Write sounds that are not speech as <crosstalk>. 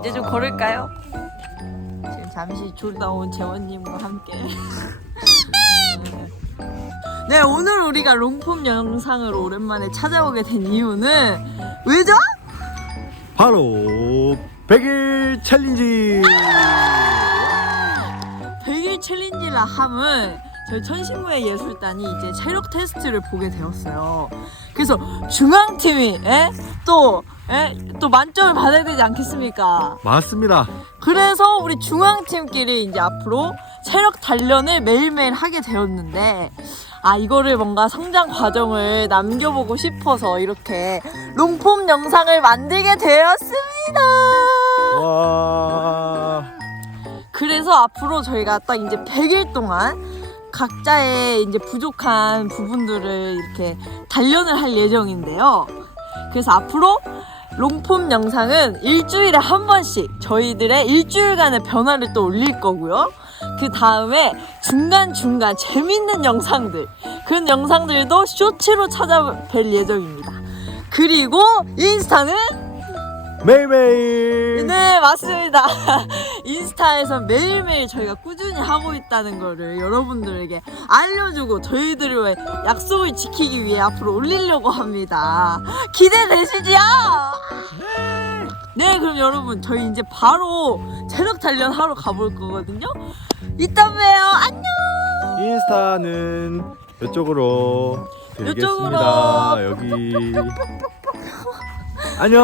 이제 좀 걸을까요? 지금 잠시 졸다 온 재원님과 함께. <laughs> 네, 오늘 우리가 롱폼 영상을 오랜만에 찾아오게 된 이유는 왜죠? 바로 100일 챌린지 100일 챌린지라 함은 저희 천신무의 예술단이 이제 체력 테스트를 보게 되었어요. 그래서 중앙팀이 에? 또, 에? 또 만점을 받아야 되지 않겠습니까? 맞습니다 그래서 우리 중앙팀끼리 이제 앞으로 체력 단련을 매일매일 하게 되었는데 아 이거를 뭔가 성장 과정을 남겨보고 싶어서 이렇게 롱폼 영상을 만들게 되었습니다. 와 그래서 앞으로 저희가 딱 이제 100일 동안 각자의 이제 부족한 부분들을 이렇게 단련을 할 예정인데요. 그래서 앞으로 롱폼 영상은 일주일에 한 번씩 저희들의 일주일간의 변화를 또 올릴 거고요. 그 다음에 중간중간 재밌는 영상들, 그런 영상들도 쇼츠로 찾아뵐 예정입니다. 그리고 인스타는 매일매일. 네 맞습니다. <laughs> 인스타에서 매일매일 저희가 꾸준히 하고 있다는 거를 여러분들에게 알려주고 저희들의 약속을 지키기 위해 앞으로 올리려고 합니다. 기대되시지요? 네. 그럼 여러분 저희 이제 바로 체력 단련 하러 가볼 거거든요. 이따 봬요. 안녕! 인스타는 이쪽으로. 드리겠습니다. 여기 안녕